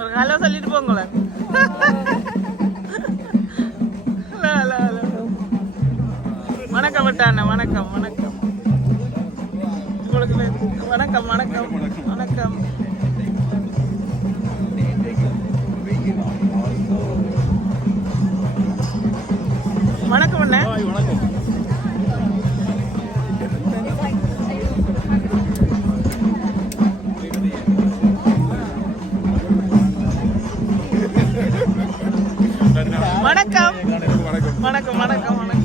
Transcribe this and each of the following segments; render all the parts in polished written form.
ஒரு ஹலோ சொல்லிட்டு போங்களேன். வணக்கம் வட்டாண்ணா, வணக்கம் வணக்கம் உங்களுக்கு. வணக்கம் வணக்கம் வணக்கம். வணக்கம் அண்ணா. வணக்கம். வணக்கம் வணக்கம் வணக்கம் வணக்கம்.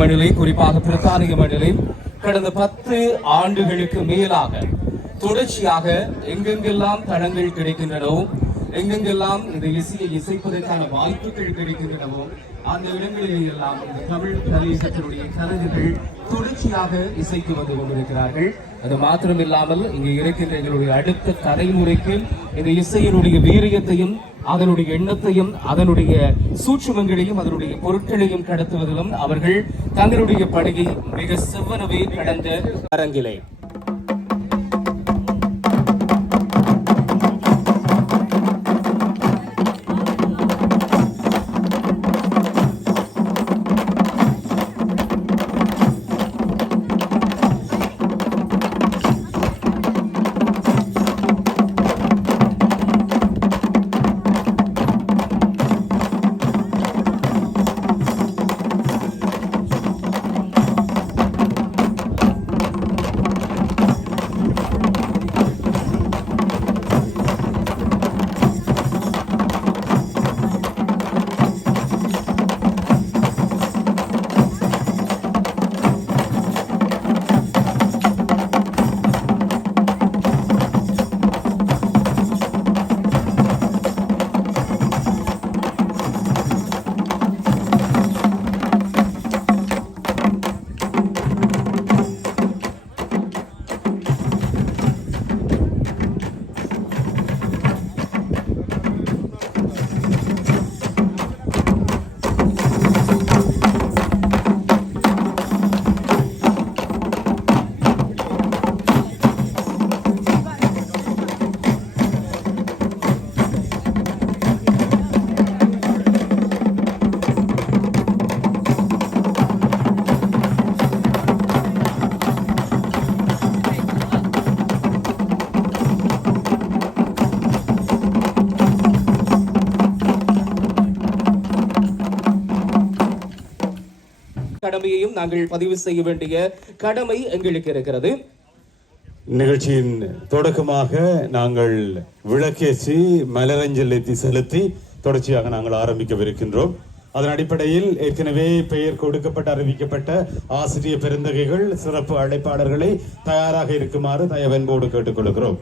மண்டலை, குறிப்பாக பிரித்தானிய மண்டலை கடந்த 10 ஆண்டுகளுக்கு மேலாக தொடர்ச்சியாக எங்கெங்கெல்லாம் தளங்கள் கிடைக்கின்றனவோ, எங்கெங்கெல்லாம் இந்த இசையை இசைப்பதற்கான வாய்ப்புகள் கிடைக்கின்றனவோ, அந்த இடங்களிலே எல்லாம் இந்த தமிழ் கலைஞர்களுடைய கலைஞர்கள் தொடர்ச்சியாக இசைக்கு வந்து கொண்டிருக்கிறார்கள். அது மாத்திரமில்லாமல் இங்கு இருக்கின்ற எங்களுடைய அடுத்த தலைமுறைக்கு இந்த இசையினுடைய வீரியத்தையும், அதனுடைய எண்ணத்தையும், அதனுடைய சூட்சுமங்களையும், அதனுடைய பொருட்களையும் கடத்துவதிலும் அவர்கள் தங்களுடைய பணியை மிக செவ்வனவே கடந்த அரங்கிலே கடமையையும் நாங்கள் பதிவு செய்ய வேண்டிய கடமை எங்களுக்கு இருக்கிறது. நிகழ்ச்சியின் தொடக்கமாக நாங்கள் விளக்கேற்றி மலரஞ்சலி செலுத்தி தொடர்ச்சியாக நாங்கள் ஆரம்பிக்கவிருக்கின்றோம். அதன் அடிப்படையில் ஏற்கனவே பெயர் கொடுக்கப்பட்ட அறிவிக்கப்பட்ட ஆசிரியர் பெருந்தகைகள் சிறப்பு அழைப்பாளர்களை தயாராக இருக்குமாறு தயவன்போடு கேட்டுக்கொள்கிறோம்.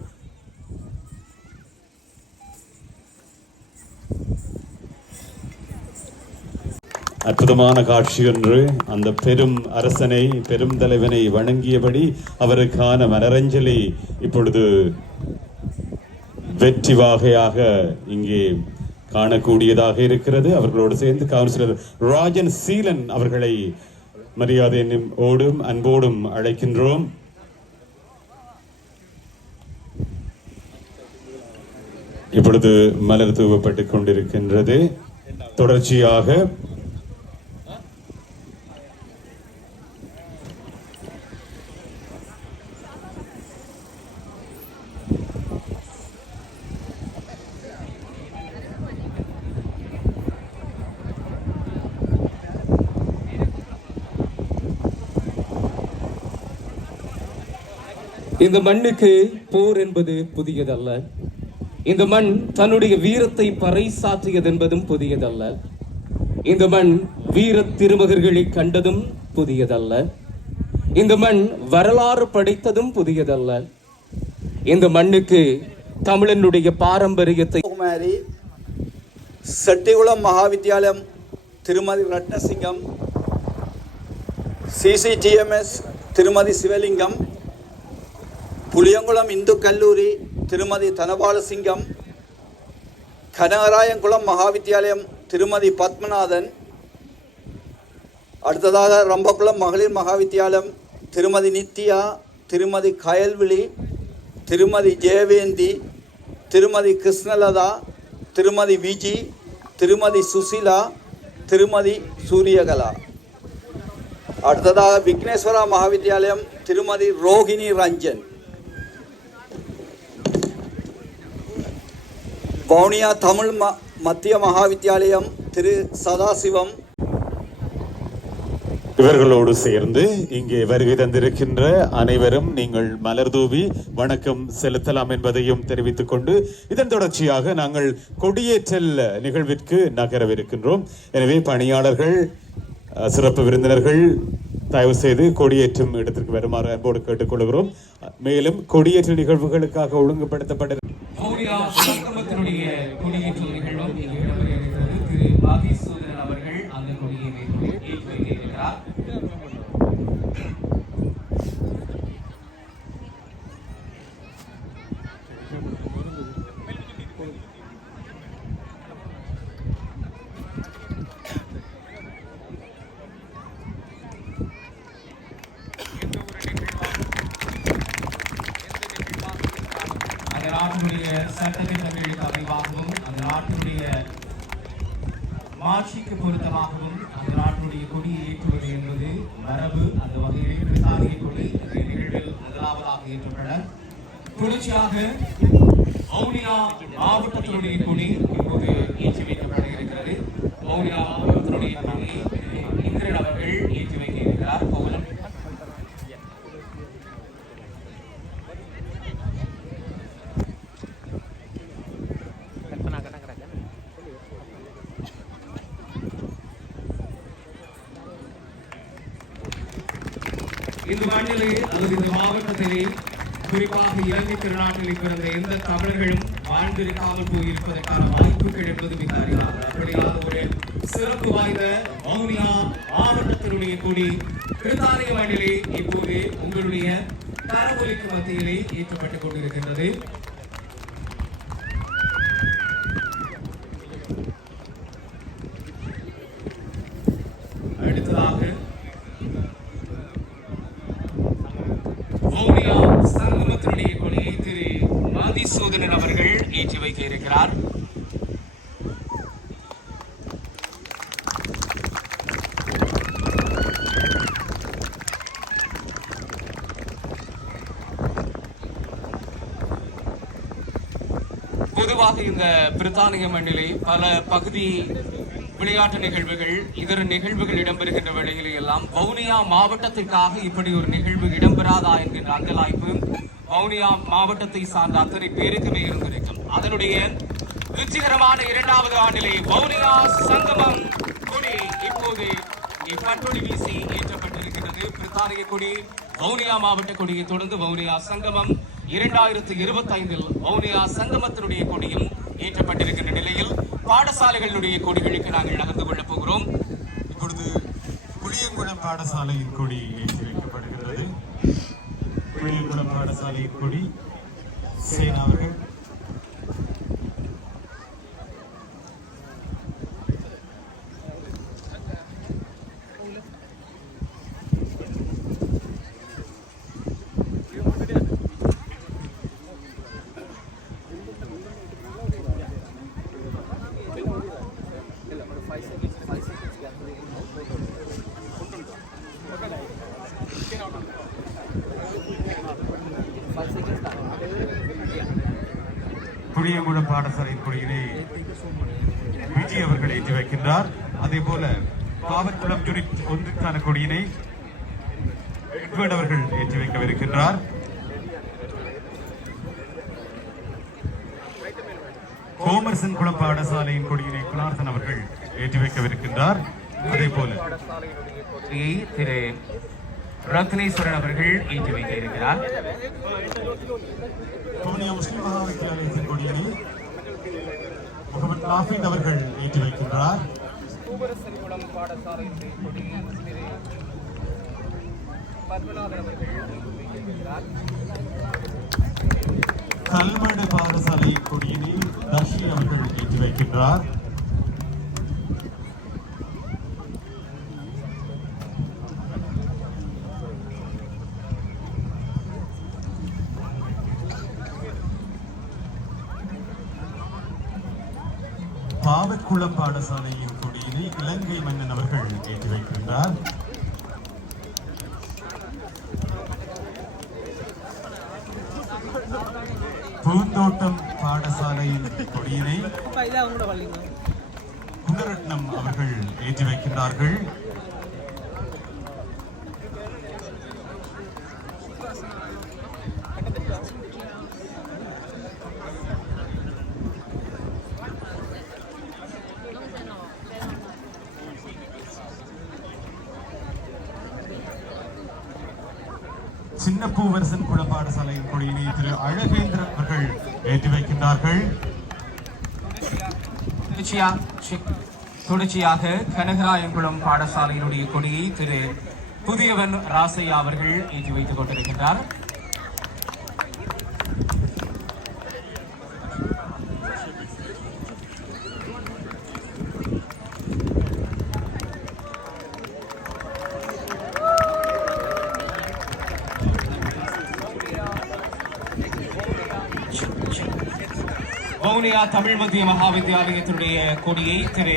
அற்புதமான காட்சி ஒன்று. அந்த பெரும் அரசனை, பெரும் தலைவனை வணங்கியபடி அவருக்கான மலரஞ்சலி இப்பொழுது வெற்றி வாகையாக இங்கே காணக்கூடியதாக இருக்கிறது. அவர்களோடு சேர்ந்து கவுன்சிலர் ராஜன் சீலன் அவர்களை மரியாதையோடும் அன்போடும் அழைக்கின்றோம். இப்பொழுது மலர் தூவப்பட்டுக் கொண்டிருக்கின்றது. தொடர்ச்சியாக இந்த மண்ணுக்கு போர் என்பது புதியதல்ல. இந்த மண் தன்னுடைய வீரத்தை பறைசாற்றியது என்பதும் புதியதல்ல. இந்த மண் வீர திருமகர்களை கண்டதும் புதியதல்ல. இந்த மண் வரலாறு படைத்ததும் புதியதல்ல. இந்த மண்ணுக்கு தமிழனுடைய பாரம்பரியத்தை குமாரி செட்டிகுளம் மகாவித்யாலயம் திருமதி ரட்னசிங்கம், CCTMS திருமதி சிவலிங்கம், புளியங்குளம் இந்து கல்லூரி திருமதி தனபாலசிங்கம், கனகராயங்குளம் மகாவித்யாலயம் திருமதி பத்மநாதன், அடுத்ததாக ரம்பகுளம் மகளிர் மகாவித்யாலயம் திருமதி நித்யா, திருமதி கயல்விழி, திருமதி ஜெயவேந்தி, திருமதி கிருஷ்ணலதா, திருமதி விஜி, திருமதி சுசிலா, திருமதி சூரியகலா. அடுத்ததாக விக்னேஸ்வரா மகாவித்யாலயம் திருமதி ரோஹிணி ரஞ்சன், வவுனியா தமிழ் மத்திய மகாவித்யாலயம் திரு சதாசிவம். இவர்களோடு சேர்ந்து இங்கே வருகை தந்திருக்கின்ற அனைவரும் நீங்கள் மலர் தூவி வணக்கம் செலுத்தலாம் என்பதையும் தெரிவித்துக் கொண்டு இதன் தொடர்ச்சியாக நாங்கள் கொடியேற்றல் நிகழ்விற்கு நகரவிருக்கின்றோம். எனவே பணியாளர்கள், சிறப்பு விருந்தினர்கள் தயவு செய்து கொடியேற்றும் இடத்திற்கு வருமாறு அன்போடு கேட்டுக்கொள்கிறோம். மேலும் கொடியேற்ற நிகழ்வுகளுக்காக ஒழுங்குபடுத்தப்பட்ட கொடியேற்று நிகழ்வும் இங்கு இடம்பெற இருக்கிறது. திரு மதிசூதன் அவர்கள் அந்த கொடியை ஏற்றி வைக்க இருக்கிறார். அந்த நாட்டினுடைய சட்டத்திட்டங்களுக்கு அமைவாகவும், அந்த நாட்டினுடைய மாட்சிக்கு பொருத்தமாகவும் அந்த நாட்டினுடைய கொடியை ஏற்றுவது என்பது மரபு. அந்த வகையில் பிரித்தானிய கொடி இந்த நிகழ்வில் முதலாவதாக ஏற்றப்பட, தொடர்ச்சியாக வவுனியா மாவட்டத்தினுடைய கொடி இப்போது ஏற்றி வைக்கப்பட இருக்கிறது. வவுனியா மாவட்டத்தினுடைய கொடியை இந்திரன் அவர்கள் ஏற்றி வைக்க இருக்கிறார். இந்த மண்ணிலே அல்லது இந்த மாவட்டத்திலே, குறிப்பாக இலங்கை திருநாட்டிலே பிறந்த எந்த தமிழர்களும் வாழ்ந்திருக்காமல் போயிருப்பதற்கான வாய்ப்புகள் என்பது மிக அறியாது. அப்படியான ஒரு சிறப்பு வாய்ந்த வவுனியா மாவட்டத்தினுடைய கொடி பிரித்தானிய மண்ணிலே இப்போது உங்களுடைய கரவொலிக்கு மத்தியிலே ஏற்றப்பட்டுக் கொண்டிருக்கின்றது. அடுத்ததாக வவுனியா சங்கமத்தினுடைய கொடியை திரு மதிசூதனன் அவர்கள் ஏற்றி வைக்க இருக்கிறார். பொதுவாக இந்த பிரித்தானிய மண்ணிலே பல பகுதி விளையாட்டு நிகழ்வுகள், இதர நிகழ்வுகள் இடம்பெறுகின்ற வேளையிலே எல்லாம் வவுனியா மாவட்டத்திற்காக இப்படி ஒரு நிகழ்வு இடம்பெறாதா என்கின்ற அங்கலாய்ப்பு வவுனியா மாவட்டத்தை சார்ந்த அத்தனை பேருக்குமே இருந்திருக்கும். அதனுடைய வெற்றிகரமான 2வது ஆண்டிலே வவுனியா சங்கமம் இப்பட்டொலி வீசி ஏற்றப்பட்டிருக்கிறது. பிரித்தானிய கொடி வவுனியா மாவட்ட கொடியை தொடர்ந்து வவுனியா சங்கமம் 2025 வவுனியா சங்கமத்தினுடைய கொடியும் ஏற்றப்பட்டிருக்கின்ற நிலையில் பாடசாலைகளுடைய கொடிகளுக்கு நாங்கள் நகர்ந்து கொள்ளப் போகிறோம். இப்பொழுது புளியங்குளம் பாடசாலையின் கொடி ஏற்றி வைக்கப்படுகிறது. புளியங்குளம் பாடசாலையின் கொடி சேனா அவர்கள் புளியங்குளம் பாடசாலையின் கொடியினை விஜய் அவர்கள் ஏற்றி வைக்கின்றார். அதே போல பாவக்குளம் யூனிட் 1க்கான கொடியினை எட்வர்ட் அவர்கள் ஏற்றி வைக்கவிருக்கின்றார். கோமர்சன் குளம் பாடசாலையின் கொடியினை குணார்த்தன் அவர்கள் ஏற்றி வைக்கவிருக்கின்றார். அதே போல திரு ரத்னேஸ்வரன் அவர்கள் ஏற்றி வைக்க இருக்கிறார். பூனியா முஸ்லிம் மகா வித்தியாலயத்தின் கொடியினை முகமது நாஃபித் அவர்கள் ஏற்றி வைக்கின்றார். கல்மடு பாடசாலை கொடியினை தர்ஷி அவர்கள் ஏற்றி வைக்கின்றார். பாவக்குளம் பாடசாலையின் கொடியினை இலங்கை மன்னன் அவர்கள் ஏற்றி வைக்கின்றார். பூந்தோட்டம் பாடசாலையின் கொடியினை குணரட்னம் அவர்கள் ஏற்றி வைக்கின்றார்கள். சின்னப்பூவரசன் குள பாடசாலையின் கொடியினை திரு அழகேந்திரன் அவர்கள் ஏற்றி வைக்கின்றார்கள். தொடர்ச்சியாக கனகராயங்குளம் பாடசாலையினுடைய கொடியை திரு புதியவன் ராசையா அவர்கள் ஏற்றி வைத்துக் கொண்டிருக்கின்றார். வவுனியா தமிழ் மத்திய மகாவித்தியாலயத்தினுடைய கொடியை திரு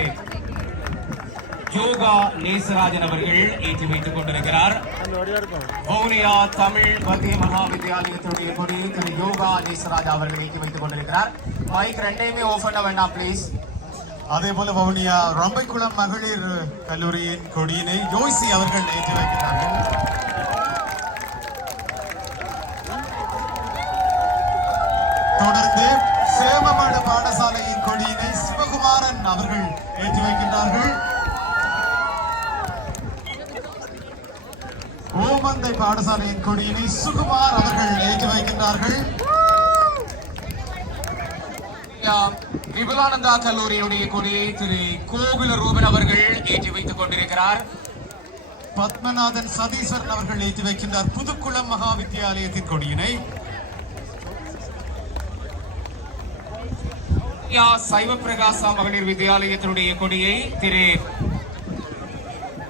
யோகா நேசராஜன் அவர்கள் ஏற்றி வைத்துக் கொண்டிருக்கிறார். வவுனியா தமிழ் மத்திய மகாவித்தியாலயத்தினுடைய கொடியை திரு யோகா நேசராஜ் அவர்கள் ஏற்றி வைத்துக் கொண்டிருக்கிறார். மைக் ரெண்டையுமே ஆஃப் பண்ண வேண்டாம் பிளீஸ். அதே போல வவுனியா ரம்பைக்குளம் மகளிர் கல்லூரியின் கொடியினை ஜோய்சி அவர்கள் ஏற்றி வைக்கிறார்கள். தொடர்ந்து சேமமாடு பாடசாலையின் கொடியினை சிவகுமாரன் அவர்கள் ஏற்றி வைக்கின்றார்கள். ஓமந்தை பாடசாலையின் கொடியினை சுகுமார் அவர்கள் ஏற்றி வைக்கின்றார்கள். விபுலானந்தா கல்லூரியினுடைய கொடியை திரு கோகுல ரூபன் அவர்கள் ஏற்றி வைத்துக் கொண்டிருக்கிறார். பத்மநாதன் சதீஸ்வரன் அவர்கள் ஏற்றி வைக்கின்றார். புதுக்குளம் மகா வித்தியாலயத்தின் கொடியினை சைவ பிரகாசா மகளிர் வித்தியாலயத்தினுடைய கொடியை திரு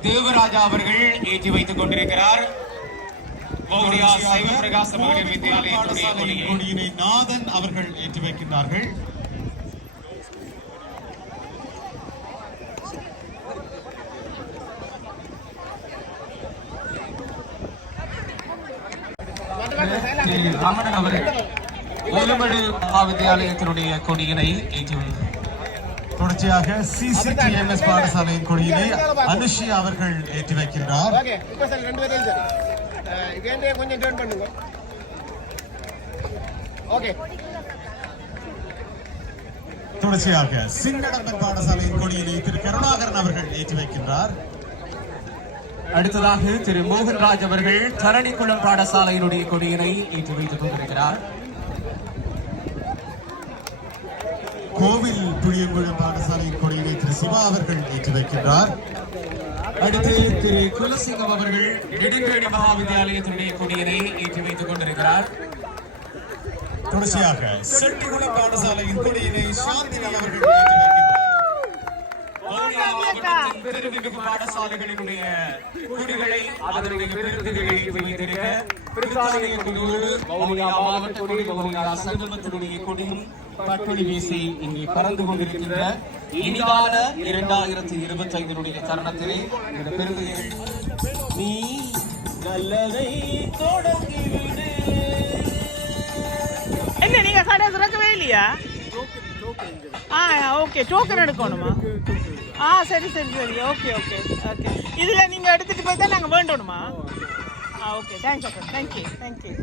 தேவராஜா அவர்கள் ஏற்றி வைத்துக் கொண்டிருக்கிறார். வவுனியா சைவ பிரகாச மகளிர் வித்தியாலயத்தினுடைய கொடியினை நாதன் அவர்கள் ஏற்றி வைக்கின்றார்கள். ரமணன் அவர்கள் ஒலுமடு மகாவித்தியாலயத்தினுடைய கொடியினை ஏற்றி தொடர்ச்சியாக சிசிடிஎம்எஸ் பாடசாலையின் கொடியினை அனுஷியா அவர்கள் ஏற்றி வைக்கின்றார். தொடர்ச்சியாக சிங்கடம்பன் பாடசாலையின் கொடியினை திரு கருணாகரன் அவர்கள் ஏற்றி வைக்கின்றார். அடுத்ததாக திரு மோகன்ராஜ் அவர்கள் தரணிக்குளம் பாடசாலையினுடைய கொடியினை ஏற்றி வைத்துக் கொண்டிருக்கிறார். கோவில் புளியங்குளம் பாடசாலையின் கொடியினை திரு சிவா அவர்கள் ஏற்றி வைக்கின்றார். அடுத்து திரு குலசிங்கம் அவர்கள் நெடுங்கேணி மகா வித்தியாலயத்தினுடைய கொடியினை ஏற்றி வைத்துக் கொண்டிருக்கிறார். தொடர்ச்சியாக செட்டிகுளம் பாடசாலையின் கொடியினை சாந்தினி அவர்கள் ஏற்றி வைக்கின்றார். பாடசாலைகளினுடைய கொடிகளை அதனுடைய பெருந்துகளை வைத்திருக்க பிரித்தானிய கொடியோடு வவுனியா மாவட்ட கொடி, வவுனியா சங்கமத்தினுடைய கொடியும் பட்டொளி வீசி இங்கே பறந்து கொண்டிருக்கின்ற இனிதான 2025 தருணத்திலே இந்த பெருந்துகள் நீ நல்லதை தொடங்கிவிடு. என்ன நீங்க கடை திறக்கவே இல்லையா? ஓகே, டோக்கன் எடுக்கணுமா? சரி சரி சரி, ஓகே ஓகே ஓகே. இதுல நீங்க எடுத்துட்டு போய் தான் நாங்க வேண்டணுமா? ஓகே, தேங்க்ஸ் அக்கா, தேங்க்யூ தேங்க்யூ.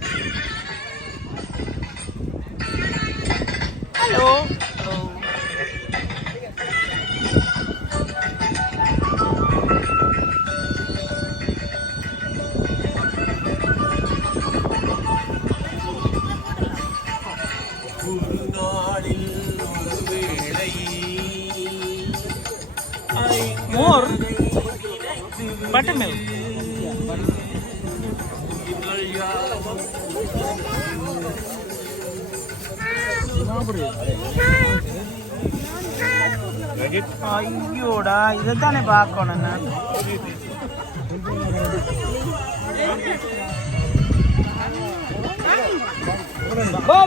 ஹலோ மோர் பட்டர்மில்க். ஐயோடா, இதைத்தானே பார்க்கணும் நான்.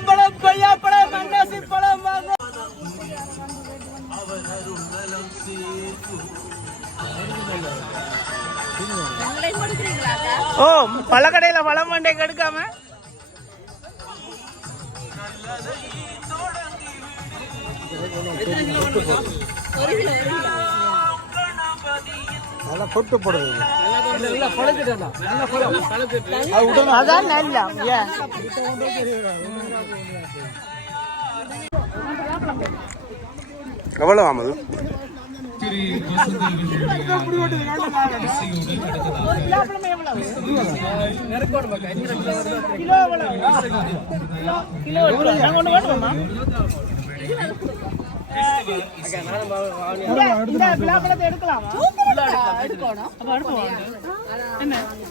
பழம், கொய்யா பழம், அன்னாசி பழம் வாங்க. ஓ, பழக்கடையில பழம் மண்டை கெடுக்காம அதான் நல்லா. எவ்வளவு ஆமது?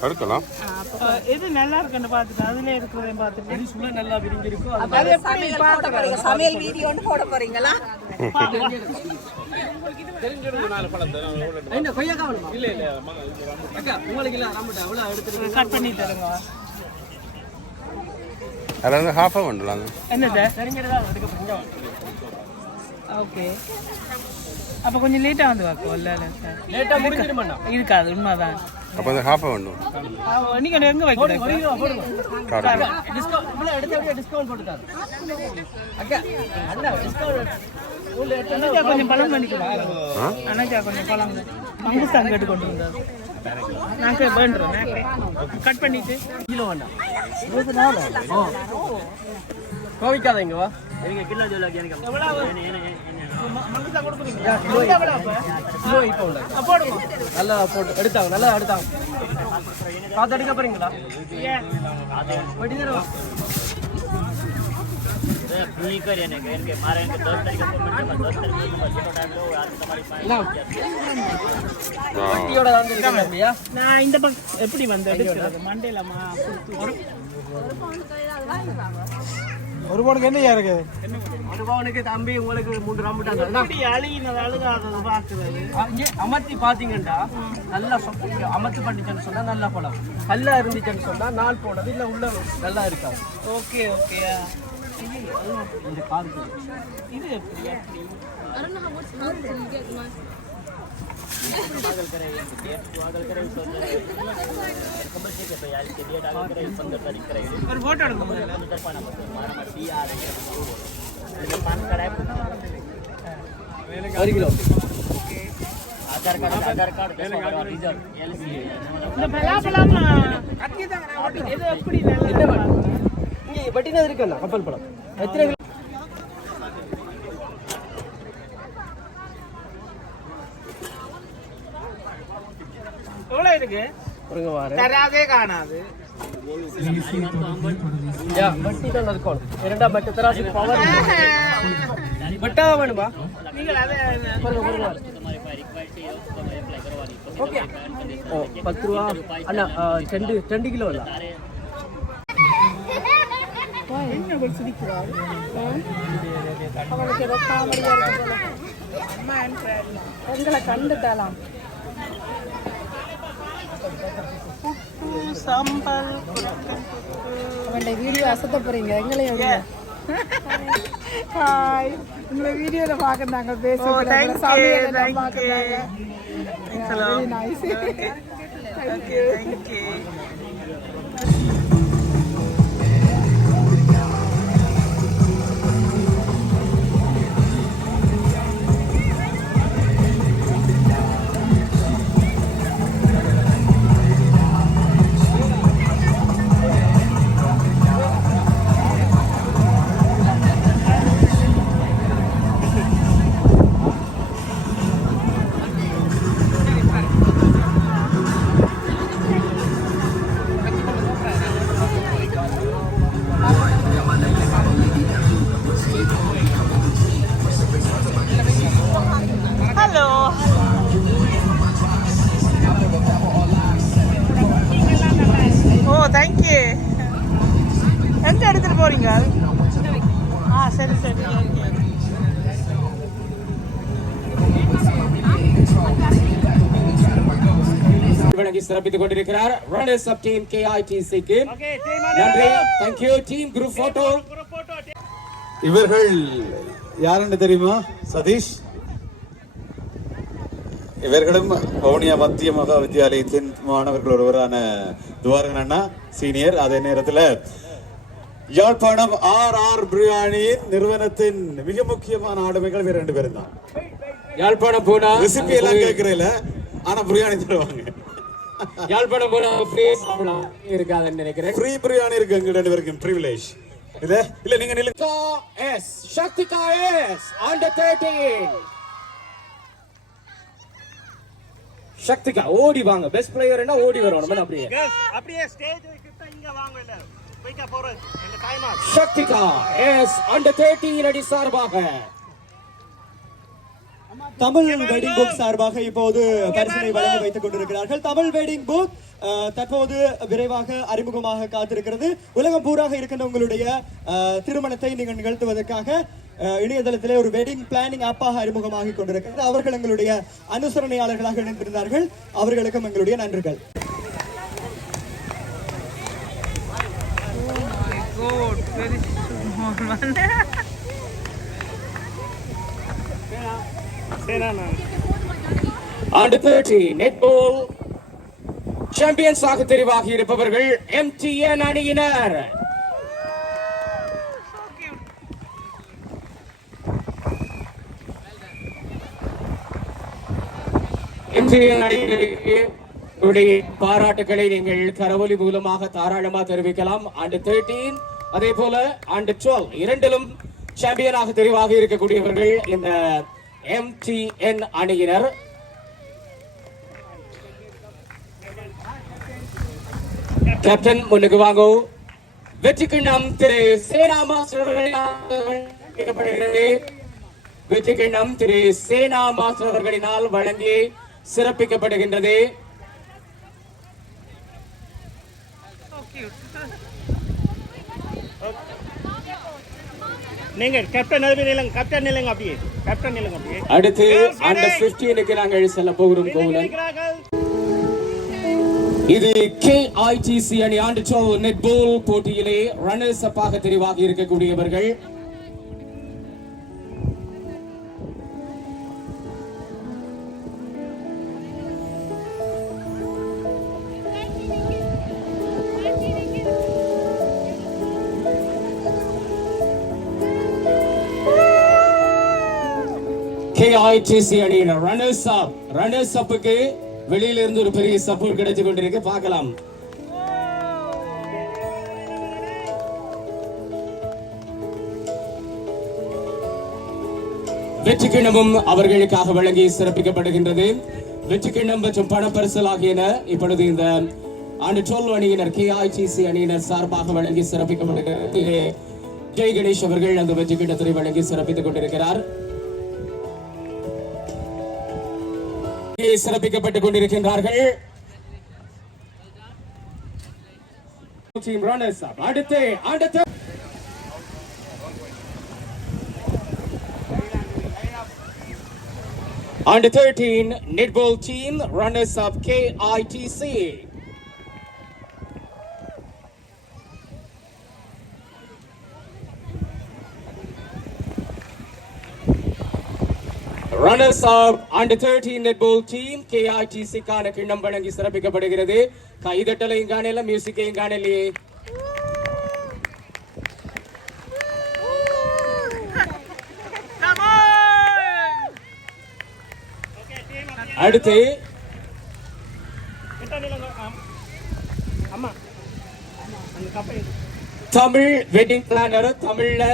எடுக்கலாம். எது நல்லா இருக்குன்னு பாத்துட்டு அதுல இருக்கிறதையும் பாத்துட்டு நல்லா விரும்பி இருக்கும். சமையல் வீடியோ போட போறீங்களா? கட் பண்ணி தருங்க. அதில் வந்து ஹாஃபாக பண்ணலாங்க. என்னது? ஓகே, அப்போ கொஞ்சம் லேட்டாக வந்து பார்க்கும். இல்லை லேட்டாக முடிஞ்சிருமாண்ணா? இருக்காது, உண்மைதான். அப்போ வந்து ஹாஃபாக வேண்டும். நீங்கள் எங்கே வைக்கிறீங்க? கொஞ்சம் பழம் பண்ணிக்கலாம். அண்ணா கொஞ்சம் பழம் மங்குஸ்தான் கேட்டு கொண்டு வந்தார். நாங்கள் வேண்டுறோம். கட் பண்ணிட்டு கிலோ வேண்டாம். கோவிக்காதீங்க. வா, நல்லா போட்டு எடுத்தாங்க. நல்லா எடுத்தாங்க. பார்த்து எடுக்க போறீங்களா? நான் இந்த பக்கம் எப்படி வந்து எடுக்கிறது? மண்டேலமா ஒரு பவுனுக்கு என்ன இருக்கு? ஒரு பவுனுக்கு தம்பி உங்களுக்கு 3 ரம்புட்டாங்க. அழுகினது அழுகாதது பாக்குறது அமர்த்தி பாத்தீங்கன்னா நல்லா அமர்த்தி பண்ணிச்சேன்னு சொன்னா நல்லா பழம். நல்லா இருந்துச்சுன்னு சொன்னா நாள் போனது இல்லை, உள்ள நல்லா இருக்காது. Okay okay. இந்த காது இது எப்படி எப்படி ஒரு போட்டோ எடுக்கும். கிலோ ஆதார் கார்டு இந்த பலாப்பழம் இது எப்படி நல்ல இங்கே பட்டினா இருக்குண்ணா. கப்பல் பழம் எத்தனை கிலோ? எவ்வளோ இருக்கு? இங்க வாரேன். தராதே காணாது. யா பட்டி தான் இருக்கும். இரண்டாம் பட்டி தராசு பவர். பட்டா வேணுமா? நீங்க அத பாருங்க. ஓகே. ஓ 10 ரூபாய். அண்ணா 2 கிலோ இல்ல. என்ன குடிச்சிருக்கிறாரு அவனுக்கு ஏதோ காமெடியா இருக்கு போல. அம்மா உங்களை கண்டுட்டாலாம். சாம்பல் அவன் வீடியோ அசத்த போறீங்க எங்களையும் ஹாய் உங்களை வீடியோல பாக்குறாங்க பேசுறாங்க சமையல பாக்குறாங்க வெரி நைஸ் थैंक यू எங்க எடுத்துட்டு போறீங்க? சரி சரி வழங்கி சிறப்பித்துக் கொண்டிருக்கிறார் ரன்னர்ஸ் அப் டீம் KITC-க்கு நன்றி. Thank you team group photo. இவர்கள் யாருன்னு தெரியுமா சதீஷ்? இவர்களும் வவுனியா மத்திய மகா வித்தியாலயத்தின் மாணவர்கள் ஒருவரான துவாரகன் அண்ணா சீனியர். அதே நேரத்தில் யாழ்ப்பாணம் RR பிரியாணியின் நிறுவனத்தின் மிக முக்கியமான ஆளுமைகள் வேற 2 பேரும் தான். யாழ்ப்பாணம் போனா ரெசிபி எல்லாம் கேட்கறேன், ஆனா பிரியாணி தருவாங்க. யாழ்ப்பாணம் போனா ஃப்ரீ சாப்பிடலாம் இருக்காதுன்னு நினைக்கிறேன். ஃப்ரீ பிரியாணி இருக்கு எங்க 2 பேருக்கும் பிரிவிலேஜ். இல்ல நீங்க நில்லுங்க. Sakthika S under 13. சக்திகா ஓடி வாங்க. பெஸ்ட் பிளேயர்னா ஓடி வரணும். அப்படியே ஸ்டேஜ் கிட்ட இங்க வாங்க. இல்ல போய்க்க போறது இந்த டைம் ஆ. சக்திகா எஸ் under 13 அடி சார்பாக தமிழ் வெட்டிங் புக் சார்பாக இப்போது பரிசினை வழங்கி வைத்துக் கொண்டிருக்கிறார்கள். தமிழ் வெட்டிங் புக் தற்போது விரைவாக அறிமுகமாக காத்திருக்கிறது. உலகம் பூராக இருக்கின்ற உங்களுடைய திருமணத்தை நீங்கள் நிகழ்த்துவதற்காக இணையதளத்திலே ஒரு வெட்டிங் பிளானிங் ஆப்பாக அறிமுகமாகி கொண்டிருக்கிறது. அவர்கள் எங்களுடைய அனுசரணையாளர்களாக இணைந்திருந்தார்கள். அவர்களுக்கும் எங்களுடைய நன்றிகள். Under 13 நெட்பால் சாம்பியன்ஸ் ஆக தெரிவாகி இருப்பவர்கள் MTN அணியினர். MTN அணியினருக்கு உடைய பாராட்டுகளை நீங்கள் கரவொலி மூலமாக தாராளமாக தெரிவிக்கலாம். Under 13 அதே போல Under 12 இரண்டிலும் சாம்பியனாக தெரிவாக இருக்கக்கூடியவர்கள் இந்த MTN அணியினர். கேப்டன் முன்னுக்கு வாங்கோ. வெற்றி கிண்ணம் திரு சேனா மாஸ்டர் வெற்றி கிண்ணம் திரு சேனா மாஸ்டர் அவர்களினால் வழங்கி சிறப்பிக்கப்படுகின்றது. நீங்க கேப்டன் நில்லுங்க. கேப்டன் நில்லுங்க. அப்படியே கேப்டன் நில்லுங்க. அப்படியே அடுத்து Under 15க்கு நாங்கள் செல்ல போகிறோம். கோகுலன் இது KITC அணி Under 12 நெட்பால் போட்டியிலே ரன்னர்ஸ் அப்பாக தெரிவாகி இருக்கக்கூடியவர்கள். KITC அணியின் ரன்னர்ஸ் அப்புக்கு வெளியில இருந்து ஒரு பெரிய சப்போர்ட் கிடைச்சு கொண்டிருக்கு. பார்க்கலாம். வெற்றி கிண்ணமும் அவர்களுக்காக வழங்கி சிறப்பிக்கப்படுகின்றது. வெற்றி கிண்ணம் மற்றும் பணப்பரிசல் ஆகியன இப்பொழுது இந்த அண்ட் 12 அணியினர் KITC அணியினர் சார்பாக வழங்கி சிறப்பிக்கப்படுகிறது. ஜெய் கணேஷ் அவர்கள் அந்த வெற்றி கிண்ணத்தை வழங்கி சிறப்பித்துக் கொண்டிருக்கிறார். சிறப்பிக்கப்பட்டுக் கொண்டிருக்கின்றார்கள். அடுத்து Under 13 netball team runners up KITC. Runners up under 13 netball team KITC கான கிண்ணம் வழங்கி சிறப்பிக்கப்படுகிறது. கைதட்டலையும் காணல, மியூசிக்கையும் காணலையே. அடுத்து தமிழ் வெட்டிங் பிளானர். தமிழ்ல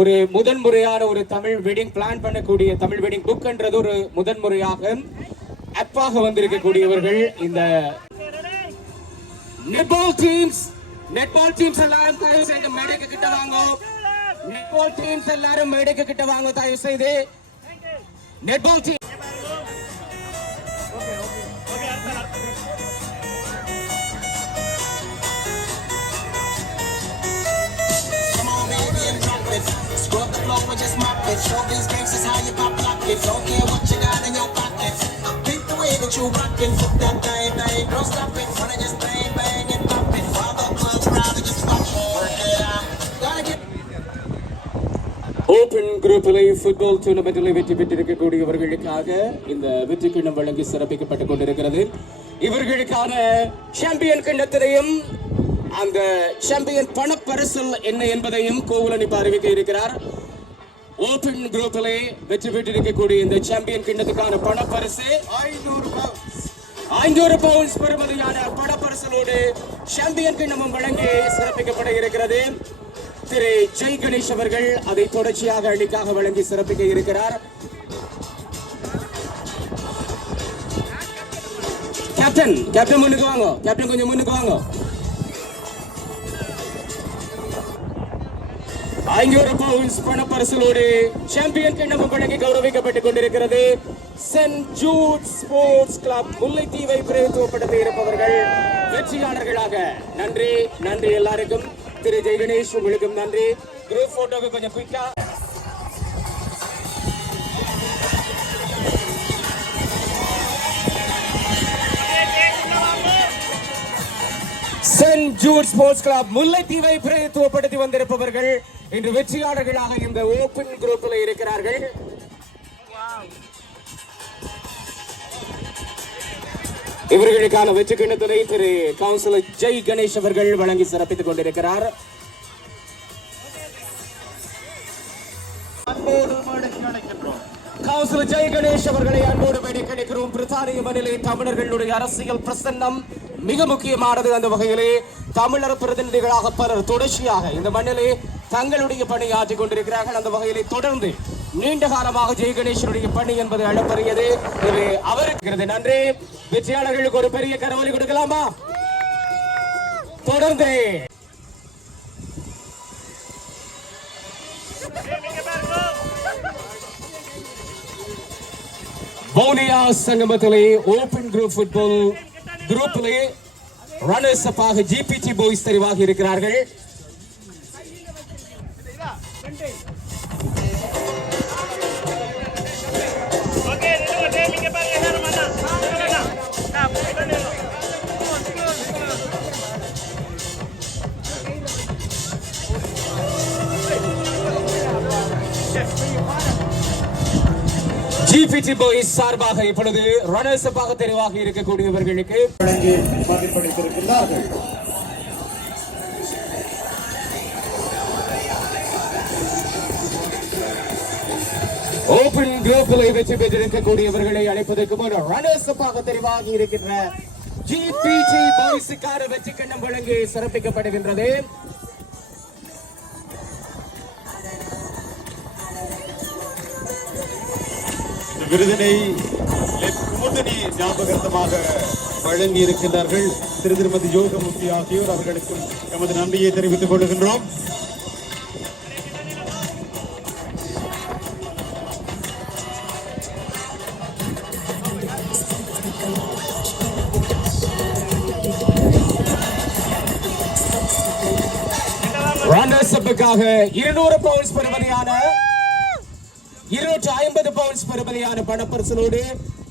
ஒரு முதன்முறையான ஒரு தமிழ் வெட்டிங் பிளான் பண்ணக்கூடிய தமிழ் வெட்டிங் புக் என்றது ஒரு முதன்முறையாக ஆப்பாக வந்திருக்கக்கூடியவர்கள் இந்த நெட்பால் டீம்ஸ் எல்லாரும் தயவு செய்து மேடைக்கு கிட்ட வாங்க. நெட்பால் டீம்ஸ் எல்லாரும் மேடைக்கு கிட்ட வாங்க தயவு செய்து. Netball team Scrub the floor and just mop it. Show these gangsters how you pop lock it. Don't care what you got in your pockets. Beat the way that you rockin'. Fuck that thing. Don't stop it. Wanna just bang, bang and pop it. While the club's crowd and just watch it. Work it out. Gotta get. Open குரூப்பிலே football டூர்னமெண்டில் வெற்றி பெற்றிருக்கக்கூடியவர்களுக்காக இந்த வெற்றி கிண்ணம் வழங்கி சிறப்பிக்கப்பட்டுக் கொண்டிருக்கிறது. இவர்களுக்கான சாம்பியன் கிண்ணத்தினையும் அந்த சாம்பியன் பணப்பரிசல் என்ன என்பதையும் கோகுலன் இப்ப அறிவிக்க இருக்கிறார். ஓபன் குரூப்பிலே வெற்றி பெற்றிருக்கக்கூடிய இந்த சாம்பியன் கிண்ணத்துக்கான பணப்பரிசு 500 பவுண்ட்ஸ் பெறுமதியான பணப்பரிசலோடு சாம்பியன் கிண்ணமும் வழங்கி சிறப்பிக்கப்பட இருக்கிறது. திரு ஜெய் கணேஷ் அவர்கள் அதை தொடர்ச்சியாக அணிக்காக வழங்கி சிறப்பிக்க இருக்கிறார். கேப்டன் முன்னுக்கு வாங்க. கேப்டன் கொஞ்சம் முன்னுக்கு வாங்க. 500 பவுண்ட்ஸ் பணப்பரிசலோடு சாம்பியன் கிண்ணமும் வழங்கி கௌரவிக்கப்பட்டுக் கொண்டிருக்கிறது. சென்ட் ஜூட் ஸ்போர்ட்ஸ் கிளப் முல்லைத்தீவை பிரதித்துவப்படுத்தி இருப்பவர்கள் வெற்றியாளர்களாக. நன்றி எல்லாருக்கும். திரு ஜெய் கணேஷ் உங்களுக்கும் நன்றி. குரூப் போட்டோக்கு கொஞ்சம் குயிக்கா. சென்ட் ஜூட் ஸ்போர்ட்ஸ் கிளப் முல்லைத்தீவை பிரதித்துவப்படுத்தி வந்திருப்பவர்கள் இன்று வெற்றியாளர்களாக இந்த ஓபன் குரூப்பில் இருக்கிறார்கள். இவர்களுக்கான வெற்றி கிண்ணத்தினை திரு கவுன்சிலர் ஜெய் கணேஷ் அவர்கள் வழங்கி சிறப்பித்துக் கொண்டிருக்கிறார். கவுன்சிலர் ஜெய் கணேஷ் அவர்களை அன்போடு கிடைக்கிறோம். பிரித்தானிய மண்ணிலே தமிழர்களுடைய அரசியல் பிரசன்னம் மிக முக்கியமானது. அந்த வகையிலே தமிழர் பிரதிநிதிகளாக பலர் தொடர்ச்சியாக இந்த மண்ணிலே தங்களுடைய பணியாற்றிக் கொண்டிருக்கிறார்கள். அந்த வகையிலே தொடர்ந்து நீண்ட காலமாக ஜெய் கணேசனுடைய பணி என்பது அளப்பரியது. இது அவருக்கு நன்றி. வெற்றியாளர்களுக்கு ஒரு பெரிய கரவொலி கொடுக்கலாமா? தொடர்ந்து வவுனியா சங்கமத்திலே ஓபன் குரூப் ஃபுட்பால் குரூப்பிலே ரன்னர்ஸ் அப்பாக ஜிபிடி பாய்ஸ் தெரிவாகி இருக்கிறார்கள். ஜிபிடி பாய்ஸ் சார்பாக இப்பொழுது ரன்னர்ஸ் அப்பாக தெரிவாகி இருக்கக்கூடியவர்களுக்கு வழங்கி மகிழ்ச்சியடைந்திருக்கிறார்கள். ஓபன் குரூப்பில் வெற்றி பெற்றிருக்கக்கூடியவர்களை அழைப்பதற்கு முன் ரன்னர்ஸ் அப்பாக தெரிவாகி இருக்கின்ற ஜிபிடி பாய்ஸுக்கான வெற்றி கிண்ணம் வழங்கி சிறப்பிக்கப்படுகின்றது. விருதினை ஞாபகார்த்தமாக வழங்கி இருக்கின்றார்கள். திருமதி யோகமூர்த்தி ஆகியோர் அவர்களுக்கும் எமது நன்றியை தெரிவித்துக் கொள்கின்றோம். ரன்னர்ஸ்அப்புக்காக 200 பவுண்ட்ஸ் பெறுமதியான 250 பவுண்ட்ஸ் பெறுமதியான பணப்பரிசலோடு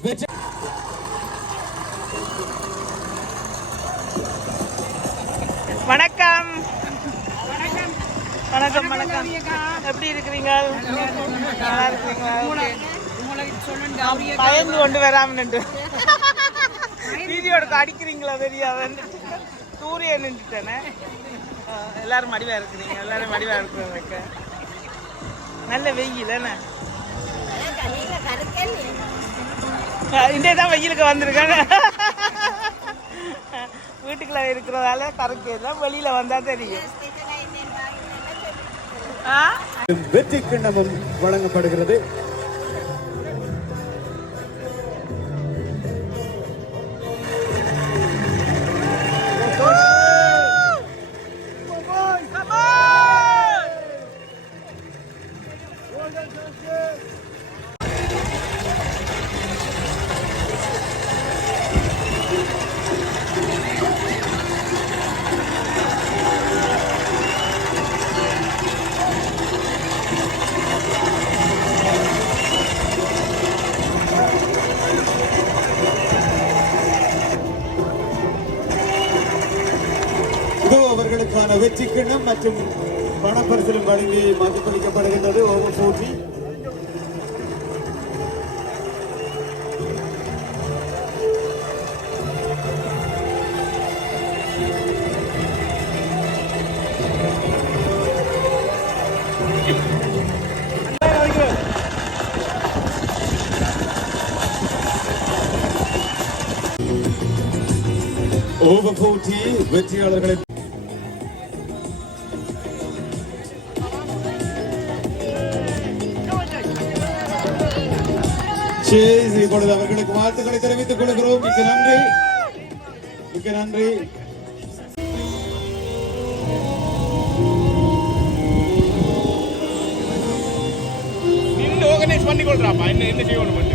வெற்றி. வணக்கம் வணக்கம் வணக்கம் எப்படி இருக்கிறீங்க? நல்லா இருக்கிறீங்களா? பயந்து கொண்டு வராமன்ட்டு வீடியோட அடிக்கிறீங்களா தெரியாது சூரிய நின்றுட்டேனே. எல்லாரும் மடிவா இருக்கிறீங்க, எல்லாரும் மடிவா இருக்கிறவங்க. நல்ல வெயில் என்ன இன்றைய தான் வெயிலுக்கு வந்திருக்காங்க. வீட்டுக்குள்ள இருக்கிறதால கரைக்கலாம், வெளியில வந்தா தெரியும். வெற்றி கிண்ணமும் வழங்கப்படுகிறது. அவர்களுக்கான வெற்றி கிண்ணம் மற்றும் பணப்பரிசலும் வழங்கி மதிப்பளிக்கப்படுகின்றது. ஓவர் போட்டி ஓவர் போட்டி வெற்றியாளர்களை இப்பொழுது அவர்களுக்கு வாழ்த்துக்களை தெரிவித்துக் கொள்கிறோம். மிக்க நன்றி, மிக்க நன்றி. ஆர்கனைஸ் பண்ணி கொள்றாப்பா. என்ன செய்யணும் பண்ணி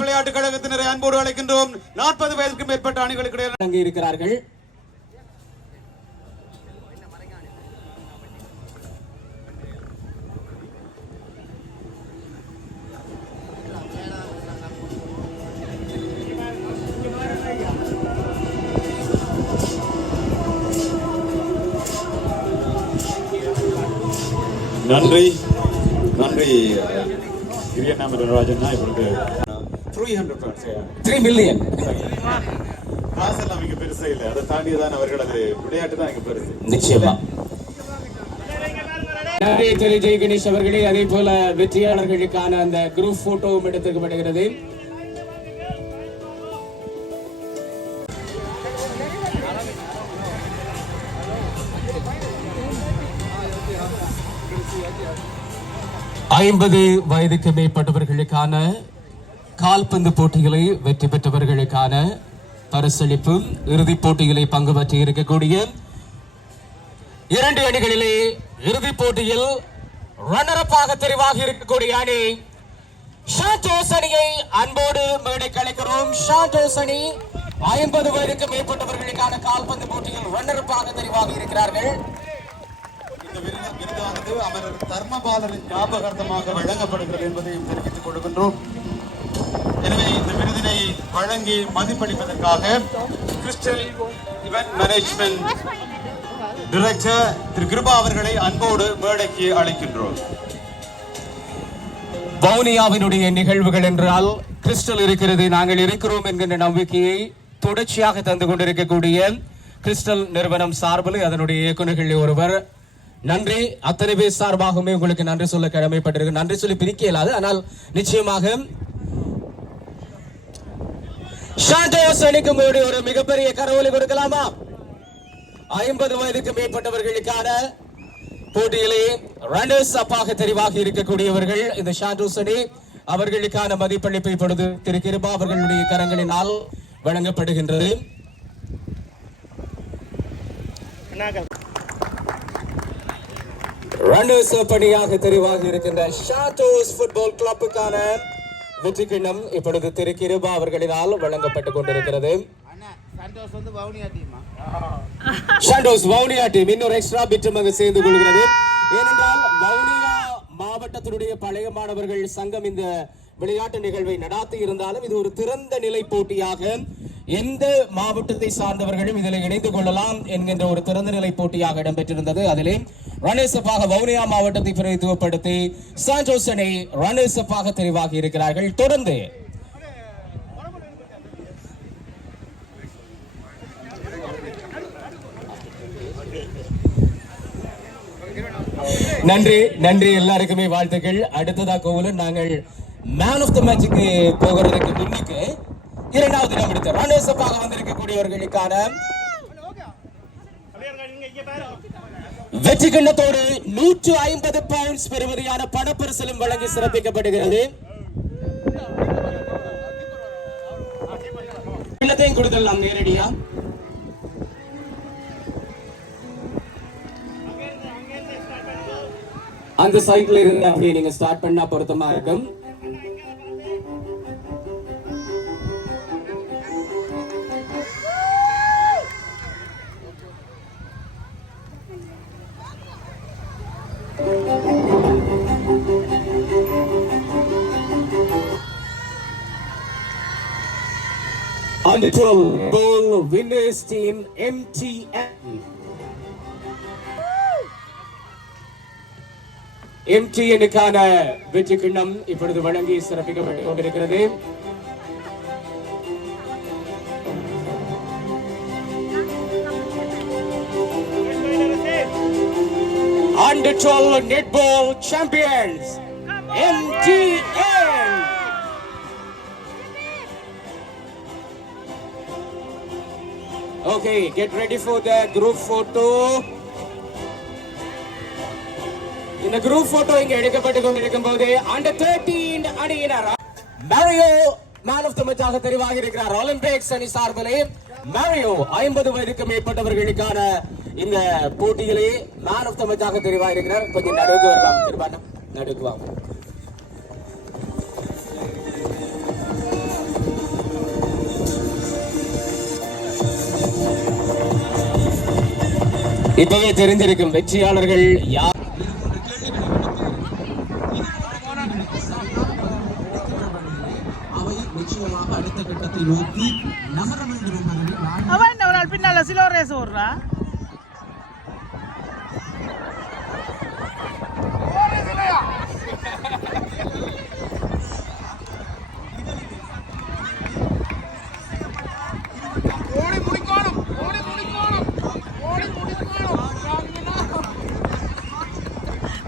விளையாட்டுக் கழகத்தினரை அன்போடு அழைக்கின்றோம். 40 வயதுக்கும் மேற்பட்ட அணிகளுக்கு இடையே இருக்கிறார்கள். நன்றி நன்றி. ராஜன் இப்பொழுது 300 மில்லியன் காசெல்லாம் இங்க பெருசே இல்லை. அதை தாண்டியதான் அவர்களது விளையாட்டு தான் இங்க பெருசு. நிச்சயமா. நன்றி திரு ஜெய் கணேஷ் அவர்களே. அதே போல வெற்றியாளர்களுக்கான அந்த குரூப் போட்டோவும் எடுத்துக்கப்படுகிறது. ஐம்பது வயதுக்கு மேற்பட்டவர்களுக்கான கால்பந்து போட்டிகளை வெற்றி பெற்றவர்களுக்கான பரிசளிப்பு, இறுதிப் போட்டிகளை பங்கு பற்றி இருக்கக்கூடிய 2 அணிகளிலே இறுதிப் போட்டியில் ரன்னரப்பாக தெரிவாக இருக்கக்கூடிய அணி ஷாண்டோஸ் அணியை அன்போடு மேடைக்கு அழைக்கிறோம். ஷாண்டோஸ் அணி 50 வயதுக்கு மேற்பட்டவர்களுக்கான கால்பந்து போட்டியில் ரன்னரப்பாக தெரிவாக இருக்கிறார்கள். இந்த விருதானது அமரர் தர்மபாலரின் ஞாபகார்த்தமாக வழங்கப்படுகிறது என்பதையும் தெரிவித்துக் கொள்கின்றோம். எனவே இந்த விருதினை வழங்கி மதிப்பளிப்பதற்காக கிறிஸ்டல் இவென்ட் மேனேஜ்மெண்ட் டைரக்டர் திரு கிருபா அவர்களை அன்போடு மேடைக்கு அழைக்கின்றோம். வவுனியாவினுடைய நிகழ்வுகள் என்றால் கிறிஸ்டல் இருக்கிறது, நாங்கள் இருக்கிறோம் என்கின்ற நம்பிக்கையை தொடர்ச்சியாக தந்து கொண்டிருக்கக்கூடிய கிறிஸ்டல் நிறுவனம் சார்பில் அதனுடைய இயக்குநர்கள் ஒருவர். நன்றி. அத்தனை பேர் சார்பாகவுமே உங்களுக்கு நன்றி சொல்ல கடமைப்பட்டிருக்கு. நன்றி சொல்லி பிரிக்க இயலாது, ஆனால் நிச்சயமாக ஷாண்டோஸ் அணிக்கும் ஒரு மிகப்பெரிய கரவொலி கொடுக்கலாமா? 50 வயதுக்கு மேற்பட்டவர்களுக்கான போட்டியிலே ரன்னர்ஸ் அப்பாக தெரிவாக இருக்கக்கூடியவர்கள் இந்த ஷாண்டோஸ் அணி. அவர்களுக்கான மதிப்பளிப்பை பொழுது திரு கிருபா அவர்களுடைய கரங்களினால் வழங்கப்படுகின்றது. ரன்னர்ஸ் அப் அணியாக தெரிவாக இருக்கின்ற ஷாண்டோஸ் ஃபுட்பால் கிளப்புக்கான வெற்றி கிண்ணம் இப்பொழுது திரு கிருபா அவர்களினால் வழங்கப்பட்டுக் கொண்டிருக்கிறது. ஷாண்டோஸ் வவுனியா டீம் இன்னொரு எக்ஸ்ட்ரா பிட்டும் அங்கு சேர்ந்து கொள்கிறது. ஏனென்றால் வவுனியா மாவட்டத்தினுடைய பழைய மாணவர்கள் சங்கம் இந்த விளையாட்டு நிகழ்வை நடாத்தி இருந்தாலும் இது ஒரு திறந்த நிலை போட்டியாக எந்த மாவட்டத்தை சார்ந்தவர்களும் இதில் இணைந்து கொள்ளலாம் என்கின்ற ஒரு திறந்த நிலை போட்டியாக இடம்பெற்றிருந்தது. அதிலே ரன்னர்ஸ் அப்பாக வவுனியா மாவட்டத்தை பிரதிநிதித்துவப்படுத்தி ஷாண்டோஸ் அணி ரன்னர்ஸ் அப்பாக தெரிவாகி இருக்கிறார்கள். தொடர்ந்து நன்றி எல்லாருக்குமே வாழ்த்துக்கள். அடுத்ததா கோவிலன் நாங்கள் மேன் ஆஃப் த மேட்சுக்கு போகிறதுக்கு முன்னுக்கு 2வது இடம் எடுத்த ரன்னர்ஸ் அப்பாக வந்திருக்கக்கூடியவர்களுக்கான வெற்றி கிண்ணத்தோடு 150 பவுண்ட்ஸ் பெறுமதியான பணப்பரிசலும் வழங்கி சிறப்பிக்கப்படுகிறது. கிண்ணத்தையும் கொடுத்துடலாம் நேரடியா. அந்த சைட்ல இருந்து அப்படியே நீங்க ஸ்டார்ட் பண்ணா பொருத்தமா இருக்கும். Under 12 ball winners team MTN. MTN-க்கான வெற்றி கிண்ணம் இப்பொழுது வழங்கி சிறப்பிக்கப்பட்டுக் கொண்டிருக்கிறது. Under 12 netball champions MTN. Okay, get ready for the group photo. இந்த குரூப் போட்டோ இங்க எடுக்கப்பட்டு கொண்டிருக்கும் போது அண்டர் 13 அணியினர் மாரியோ மேன் ஆஃப் தி மேட்சாக தெரிவாக இருக்கிறார். ஒலிம்பிக்ஸ் அணி சார்பிலே மாரியோ 50 வயதுக்கு மேற்பட்டவர்களுக்கான இந்த போட்டியிலே மேன் ஆஃப் தி மேட்சாக தெரிவாக இருக்கிறார். கொஞ்சம் நடுவுக்கு வரலாம், திருப்பான நடுவுக்கு வாங்க. இப்பவே தெரிந்திருக்கும் வெற்றியாளர்கள் யார். அடுத்த கட்டத்தை நோக்கி நகர வேண்டும் என்பதை அவன் ஒரு நாள் பின்னால சிலோ ரேஸ் ஓடுறா.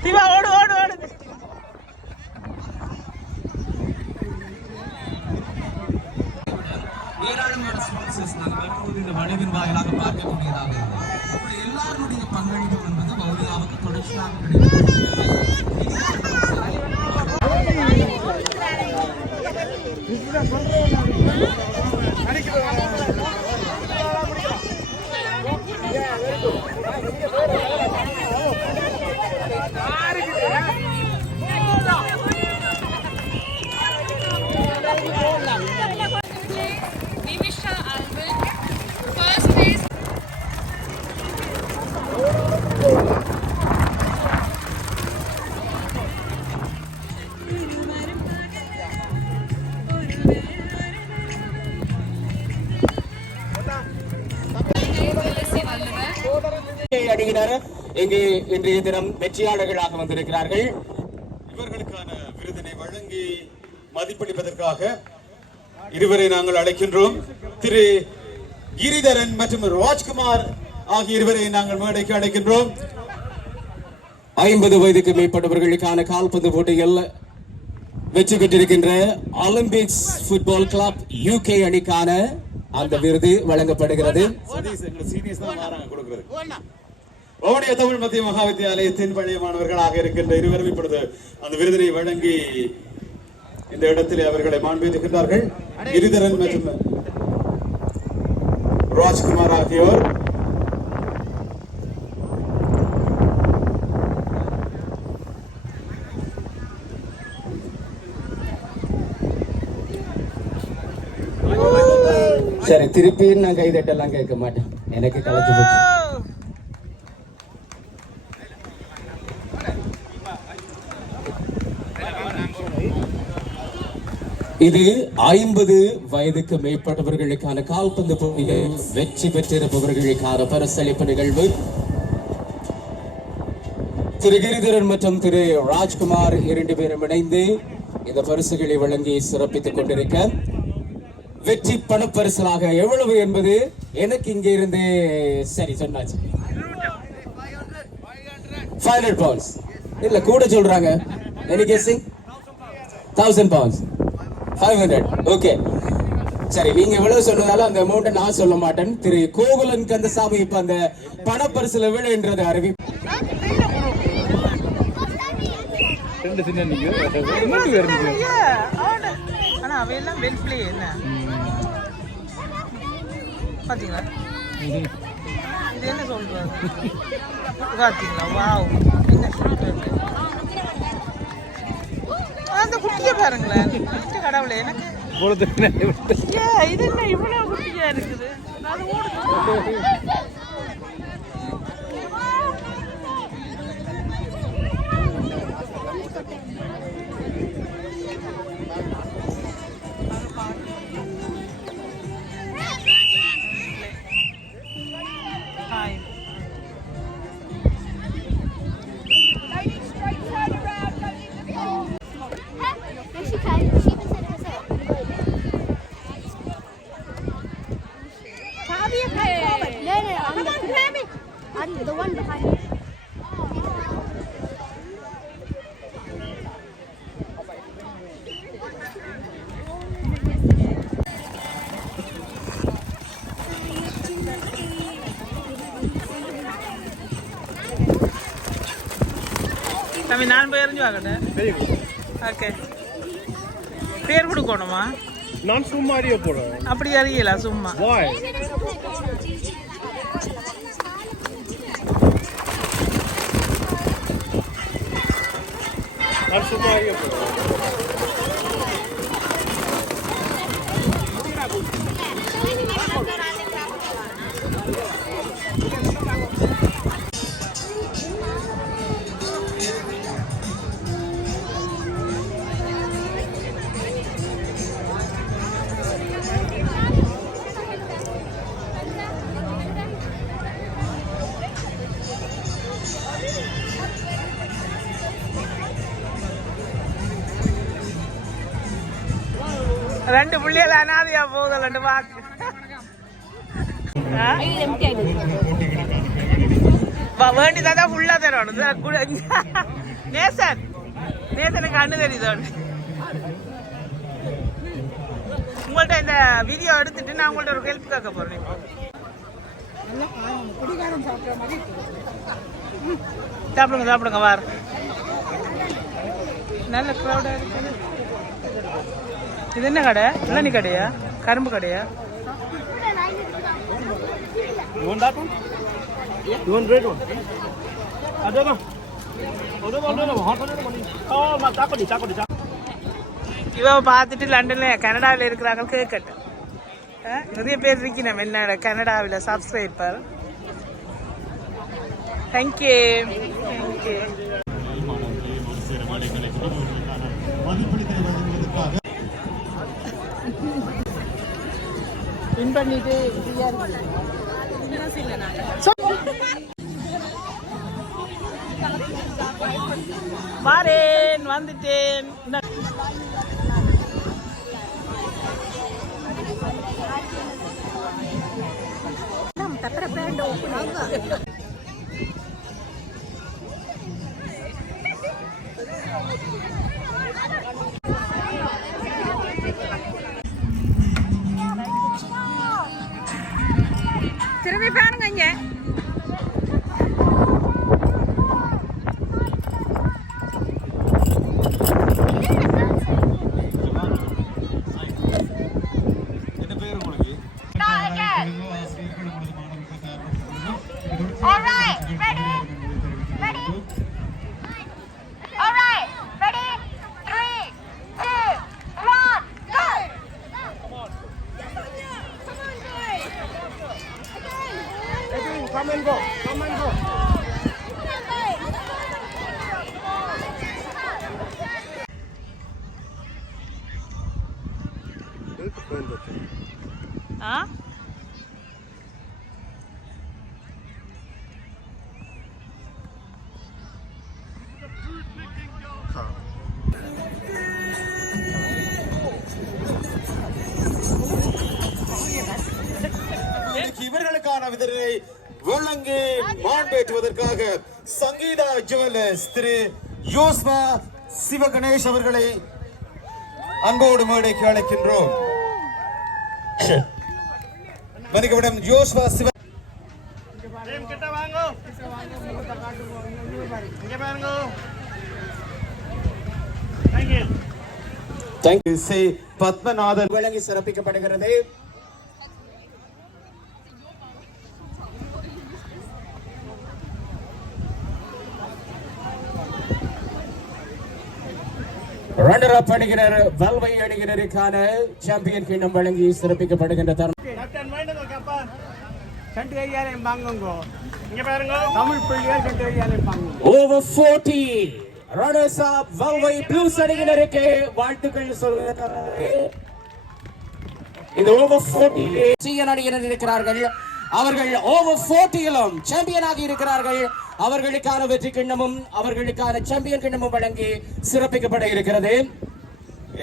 சிவா ஓடு ஓடு ஓடு. இந்த வளைவின் வாயிலாக பார்க்கக்கூடியதாக எல்லாருடைய பங்களிப்பு என்பது வவுனியாவுக்கு தொடர்ச்சியாக கிடைக்கிறது. அணியினர் இங்கே இன்றைய தினம் வெற்றியாளர்களாக வந்திருக்கிறார்கள். இவர்களுக்கான விருதினை வழங்கி மதிப்பளிப்பதற்காக இருவரை நாங்கள் அழைக்கின்றோம். திரு கிரிதரன் மற்றும் ராஜ்குமார் ஆகிய இருவரை நாங்கள் மேடைக்கு அழைக்கின்றோம். 50 வயதுக்கு மேற்பட்டவர்களுக்கான கால்பந்து போட்டியில் வெற்றி பெற்றிருக்கின்ற ஒலிம்பிக்ஸ் ஃபுட்பால் கிளப் UK அணிக்கான அந்த விருது வழங்கப்படுகிறது. வவுனியா தமிழ் மத்திய மகா வித்தியாலயத்தின் பழைய மாணவர்களாக இருக்கின்ற இருவரும் இப்பொழுது அந்த விருதினை வழங்கி இந்த இடத்திலே அவர்களை மாண்பேற்றுகின்றார்கள். கிரிதரன் மற்றும் ராஜ்குமார் ஆகியோர் சரி, திருப்பி நான் கைதட்டெல்லாம் கேட்க மாட்டேன், எனக்கு கலைச்சு போச்சு. இது 50 வயதுக்கு மேற்பட்டவர்களுக்கான கால்பந்து போட்டியில் வெற்றி பெற்றிருப்பவர்களுக்கான பரிசளிப்பு நிகழ்வு. திரு கிரிதரன் மற்றும் திரு ராஜ்குமார் 2 பேரும் இணைந்து இந்த பரிசுகளை வழங்கி சிறப்பித்துக் கொண்டிருக்க, வெற்றி பணப்பரிசலாக எவ்வளவு என்பது எனக்கு இங்கே இருந்து சரி சொன்னாச்சு. 500 pounds இல்ல கூட சொல்றாங்க. Any guessing? 1000 pounds. 500. ஓகே, சரி, நீங்க எவ்வளவு சொன்னதால அந்த அமௌண்ட்டை நான் சொல்ல மாட்டேன். திரு கோகுலன் கந்தசாமி இப்ப அந்த பணப்பரிசுல விழுன்றது அறிவி. ஆனா அவையெல்லாம் வெல் பிளே என்ன பாத்தீங்களா? இது என்ன சொல்றது பாத்தீங்களா? வாவ், என்ன சொல்றது? அந்த குட்டியை பாருங்களேன், கடவுளே, எனக்கு இது என்ன இவ்வளவு குட்டியா இருக்குது? அது ஓடுது. The one behind me. தம்பி, நான் போய் எறிஞ்சு வாங்கட்டே. ஓகே, பேர் கொடுக்கணுமா? நான் சும்மா அறிய போறேன். அப்படி அறியல, சும்மா. நான் சும்மா அறிய போறேன். ரெண்டு புள்ளியல அனாதையா போகுது. ரெண்டு வாக்கு வேண்டிதான் ஃபுல்லா தரணும். நேசன், நேசனுக்கு கண்ணு தெரியுது. உங்கள்ட்ட இந்த வீடியோ எடுத்துட்டு நான் உங்கள்ட்ட ஒரு ஹெல்ப் கேட்க போறேன். சாப்பிடுங்க சாப்பிடுங்க, வார நல்ல க்ரௌடா இருக்குது. இது என்ன கடை? இளநீ கடையா? கரும்பு கடையா? இவ பார்த்துட்டு லண்டன்ல கனடாவில் இருக்கிறாங்க கேட்கட்டும். நிறைய பேர் இருக்கணும் என்னோட கனடாவில் சப்ஸ்கிரைபர். Thank you thank you. வின் பண்ணிட்டு வாரேன், வந்துட்டேன். திரும்பி பாருங்க இங்க. All right, ready? Ready? All right, ready? 3, 2, 1, go! Come on. Come on, guys. Again. Come and go. Come and go. ஆ? இவர்களுக்கான விதரை வழங்கி மாண்பேற்றுவதற்காக சங்கீதா ஜுவல்லர்ஸ் திரு யோஸ்வா சிவகணேஷ் அவர்களை அன்போடு மேடைக்கு அழைக்கின்றோம். மணிக்கவிடம் யோஸ்வா சிவ கிட்ட வாங்க. இங்க பாருங்க. Thank you. தேங்க்யூ சே பத்மநாதன் வழங்கி சிறப்பிக்கப்படுகிறது. ரன்னர் அப் அணியினர் வல்வை அணியினருக்கான சாம்பியன் கிண்ணம் வழங்கி சிறப்பிக்கப்படுகின்ற தருணம். கேப்டன் வேண்டுங்க கேப்பா. சென்ட் ஏரியால வாங்குங்க. இங்க பாருங்க. தமிழ் பிள்ளைகள் சென்ட் ஏரியால வாங்குங்க. Over 40 runners up Valvai blues அணியினருக்கு வாழ்த்துக்கள் சொல்கிறார்கள். இந்த ஓவர் 40 சீயன் அணியினர் இருக்கிறார்கள். அவர்கள் ஓவர் 40லும் சாம்பியனாக இருக்கிறார்கள். அவர்களுக்கான வெற்றி கிண்ணமும் அவர்களுக்கான சாம்பியன் கிண்ணமும் வழங்கி சிறப்பிக்கப்பட இருக்கிறது.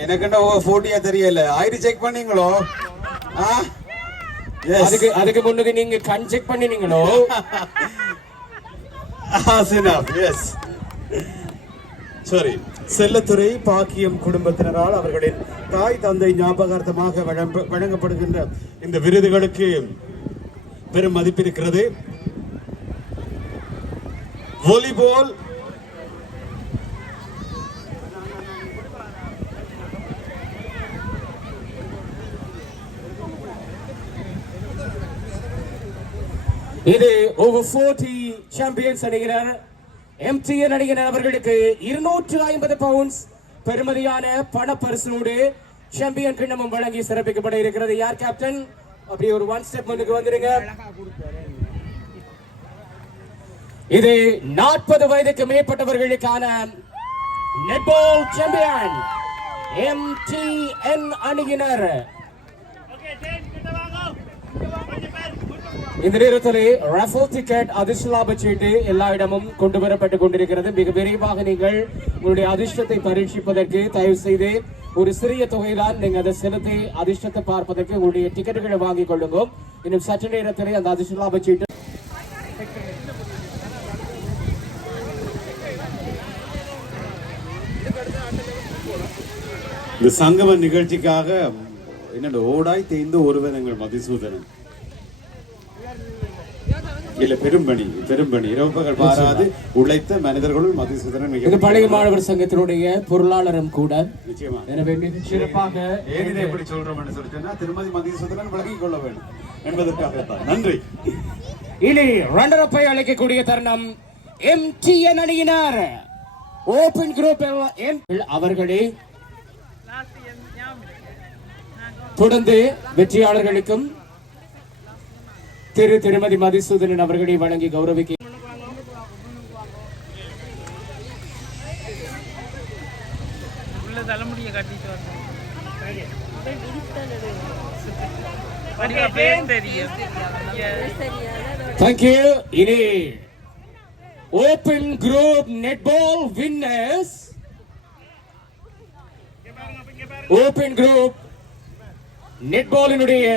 எனக்கு ஓவர் 40 தெரியல. ஐடி செக் பண்ணீங்களோ? அதுக்கு முன்னுக்கு நீங்க கண் செக் பண்ணினீங்களோ? சாரி. செல்லத்துறை பாக்கியம் குடும்பத்தினரால் அவர்களின் தாய் தந்தை ஞாபகார்த்தமாக வழங்கப்படுகின்ற இந்த விருதுகளுக்கு பெரும் மதிப்பு இருக்கிறது. வாலிபால் இது ஓவர் 40 சாம்பியன்ஸ் அணியினர் MTN அணியினர் அவர்களுக்கு 250 பவுண்ட்ஸ் பெறுமதியான பண பரிசோடு சாம்பியன் கிண்ணமும் வழங்கி சிறப்பிக்கப்பட இருக்கிறது. யார் கேப்டன்? அப்படி ஒரு 1 ஸ்டெப் முன்னுக்கு வந்துருங்க. இது 40 வயதுக்கு மேற்பட்டவர்களுக்கான நெட்பால் சாம்பியன் MTN அணியினர். இந்த நேரத்தில் ரஃபல் டிக்கெட் அதிர்ஷ்ட லாப சீட்டு எல்லா இடமும் கொண்டு வரப்பட்டுக் கொண்டிருக்கிறது. மிக விரைவாக நீங்கள் உங்களுடைய அதிர்ஷ்டத்தை பரீட்சிப்பதற்கு தயவு செய்து ஒரு சிறிய தொகைதான் நீங்க அதை செலுத்தி அதிர்ஷ்டத்தை பார்ப்பதற்கு உங்களுடைய டிக்கெட்டுகளை வாங்கிக் கொள்ளுங்க. இன்னும் சற்று நேரத்தில் அந்த அதிர்ஷ்ட லாப சீட்டு இந்த சங்கம நிகழ்ச்சிக்காக என்னோட ஓடாய் தேய்ந்து ஒருவர் எங்கள் மதிசூதனன் இல்ல பெரும்பணி இரவு பகல் பாராது உழைத்த மனிதர்களுள் மதிசூதனன் இது பழைய மாணவர் சங்கத்தினுடைய பொருளாளரும் கூட. நிச்சயமா. எனவே மிக சிறப்பாக ஏன் இதை எப்படி சொல்றோம்னு சொல்லிட்டேன்னா திருமதி மதிசூதனன் விளங்கிக் கொள்ள வேண்டும் என்பதற்காகத்தான். நன்றி. இனி ரன்னர் அப்பை அழைக்கக்கூடிய தருணம் MTN அணியினர் ஓபன் குரூப் அவர்களே தொடர்ந்து வெற்றியாளர்களுக்கும் திருமதி மதிசூதனன் அவர்களை வழங்கி கௌரவிக்க தலைமுடியை கட்டிட்டு தேங்க்யூ. இனி open group netball winners, open group நெட்பாலினுடைய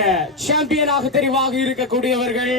சாம்பியனாக தெரிவாக இருக்கக்கூடியவர்கள்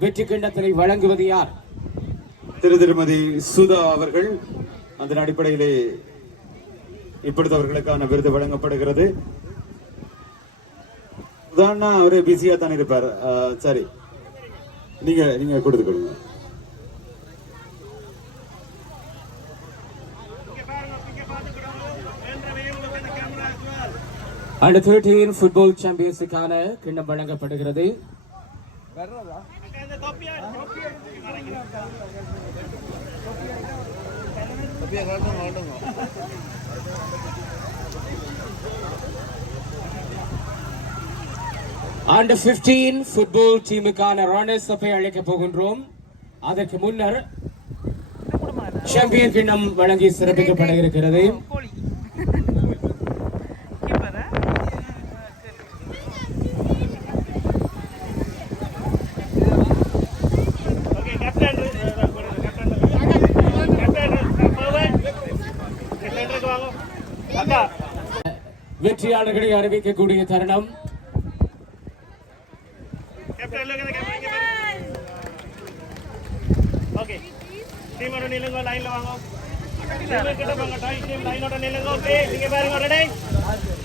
வெற்றி கிண்ணத்தினை வழங்குவது யார்? திருமதி சுதா அவர்கள். அதன் அடிப்படையிலே இப்பொழுது அவர்களுக்கான விருது வழங்கப்படுகிறது. சுதான்னா அவரு பிஸியா தான் இருப்பார். சரி, நீங்க கொடுத்து கொடுங்க. Under 13 ஃபுட்பால் சாம்பியன்ஸுக்கான கிண்ணம் வழங்கப்படுகிறது. Under 15 ஃபுட்பால் டீமுக்கான ரன்னர்ஸ் அப்பை அழைக்கப் போகின்றோம். அதற்கு முன்னர் சாம்பியன் கிண்ணம் வழங்கி சிறப்பிக்கப்பட இருக்கிறது. வெற்றியாளர்களை அறிவிக்கக்கூடிய தருணம்.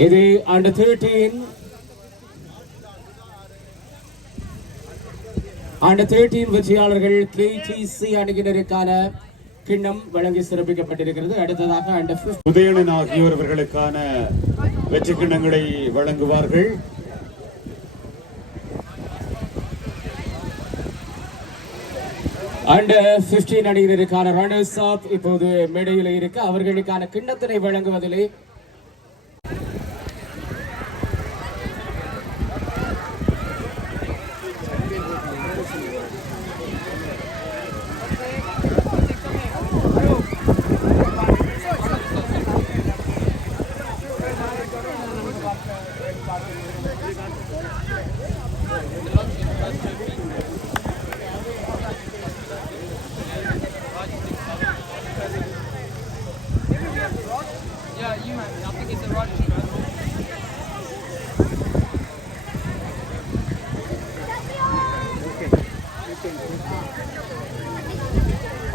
இது Under 13 வெற்றியாளர்கள் KTC அணியினருக்கான கிண்ணம் வழங்கி சிறப்பிக்கப்பட்டிருக்கிறது. அடுத்ததாக Under 15 உதயணன் ஆகியோர்களுக்கான வெற்றி கிண்ணங்களை வழங்குவார்கள். Under 15 அணியினருக்கான ரன்னர்ஸ் அப் இப்போது மேடையில் இருக்க அவர்களுக்கான கிண்ணத்தினை வழங்குவதிலே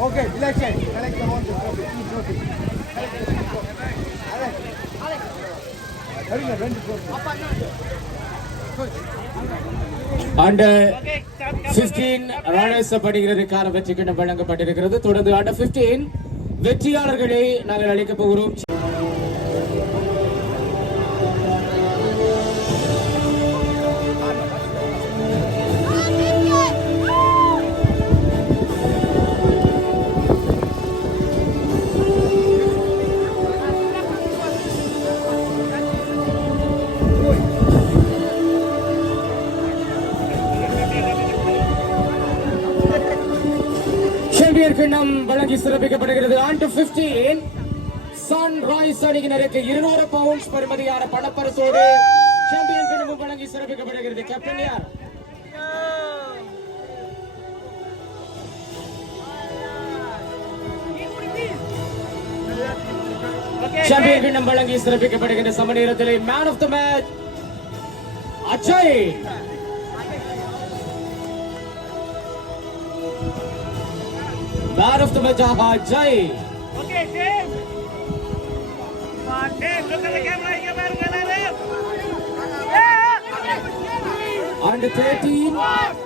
Okay, election. Select the one to vote. Under 15 runners up அணியினருக்கான வெற்றி கிண்ணம் வழங்கப்பட்டிருக்கிறது. தொடர்ந்து Under 15 வெற்றியாளர்களை நாங்கள் அழைக்கப் போகிறோம். கிண்ணம் வழங்கி சிறப்பிக்கப்படுகிறது. Under 15 சன்ரைஸ் அணியினருக்கு 200 பவுண்ட்ஸ் பெறுமதியான பணப்பரிசோடு சாம்பியன் கிண்ணமும் வழங்கி சிறப்பிக்கப்படுகிறது. கேப்டன் யார்? சாம்பியன் கிண்ணம் வழங்கி சிறப்பிக்கப்படுகின்ற சம நேரத்தில் man of the match Ajay. Man of the Majaha Jai. Okay, Dave. Dave, look at the camera. இங்க பாருங்க எல்லாரும். Under 13.